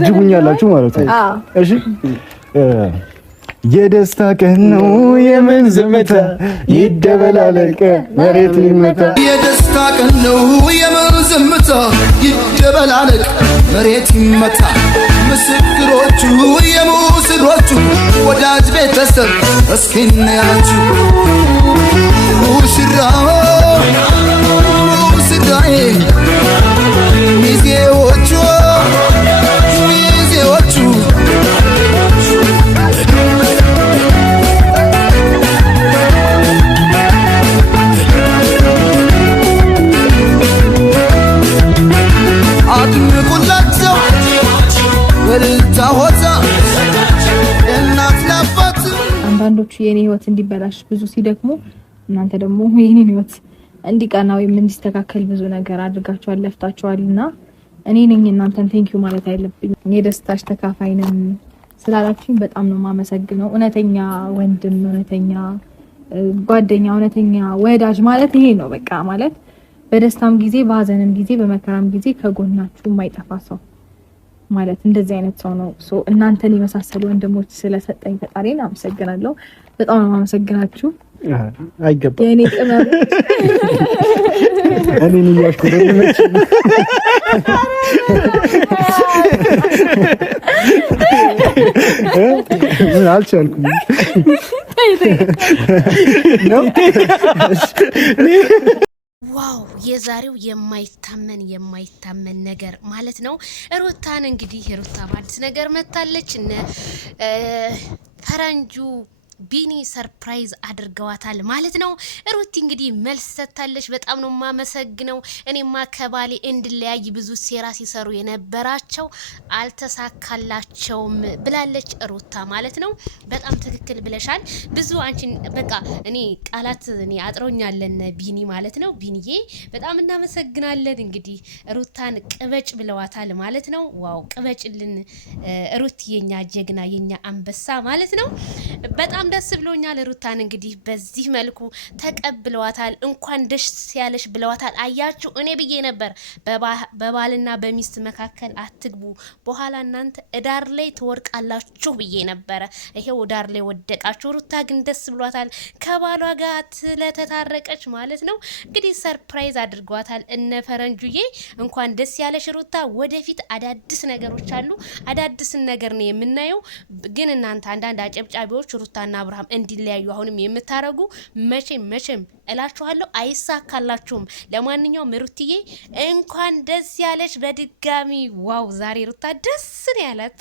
ጅቡኛላችሁ ማለት ነው። እሺ የደስታ ቀን ነው የምን ዝምታ ይደበላለቀ መሬት ይመታ የደስታ ቀን ነው የምን ዝምታ ይደበላለቀ መሬት ይመታ ምስክሮቹ የሙስሮቹ ወዳጅ ቤተሰብ እስኪ እናያችሁ ሙሽራው ሙሽራዬ ሚዜዎቹ አንዳንዶቹ የኔ ህይወት እንዲበላሽ ብዙ ሲደክሙ እናንተ ደግሞ የኔ ህይወት እንዲቀና ወይም እንዲስተካከል ብዙ ነገር አድርጋችኋል ለፍታችኋልና እኔ ነኝ እናንተን ቴንኪው ማለት አይለብኝ የደስታሽ ተካፋይ ነን ስላላችሁኝ በጣም ነው ማመሰግነው እውነተኛ ወንድም እውነተኛ ጓደኛ እውነተኛ ወዳጅ ማለት ይሄ ነው በቃ ማለት በደስታም ጊዜ በሐዘንም ጊዜ በመከራም ጊዜ ከጎናችሁ የማይጠፋ ሰው ማለት እንደዚህ አይነት ሰው ነው ሶ እናንተን የመሳሰሉ ወንድሞች ስለሰጠኝ ፈጣሪን አመሰግናለሁ በጣም ነው ማመሰግናችሁ አይገባ የኔ ቅመም እኔን ያሽኩረመች ምን አልቻልኩም ነው ዋው የዛሬው የማይታመን ነገር ማለት ነው ሩታን እንግዲህ ሩታ በአዲስ ነገር መታለች እነ ፈረንጁ ቢኒ ሰርፕራይዝ አድርገዋታል ማለት ነው ሩቲ እንግዲህ መልስ ሰጥታለች በጣም ነው ማመሰግነው እኔማ ከባሌ እንድለያይ ብዙ ሴራ ሲሰሩ የነበራቸው አልተሳካላቸውም ብላለች ሩታ ማለት ነው በጣም ትክክል ብለሻል ብዙ አንቺን በቃ እኔ ቃላት እኔ አጥሮኛለን ቢኒ ማለት ነው ቢኒዬ በጣም እናመሰግናለን እንግዲህ ሩታን ቅበጭ ብለዋታል ማለት ነው ዋው ቅበጭልን ሩቲ የኛ ጀግና የኛ አንበሳ ማለት ነው በጣም ደስ ብሎኛል ሩታን እንግዲህ በዚህ መልኩ ተቀብለዋታል እንኳን ደስ ያለሽ ብለዋታል አያችሁ እኔ ብዬ ነበር በባልና በሚስት መካከል አትግቡ በኋላ እናንተ እዳር ላይ ተወርቃላችሁ ብዬ ነበር ይሄው እዳር ላይ ወደቃችሁ ሩታ ግን ደስ ብሏታል ከባሏ ጋር ስለተታረቀች ማለት ነው እንግዲህ ሰርፕራይዝ አድርጓታል እነ ፈረንጁዬ እንኳን ደስ ያለሽ ሩታ ወደፊት አዳዲስ ነገሮች አሉ አዳዲስ ነገር ነው የምናየው ግን እናንተ አንዳንድ አጨብጫቢዎች ሩታና አብርሃም እንዲለያዩ አሁንም የምታረጉ መቼም እላችኋለሁ አይሳካላችሁም ለማንኛውም ሩትዬ እንኳን ደስ ያለሽ በድጋሚ ዋው ዛሬ ሩታ ደስ ነው ያላት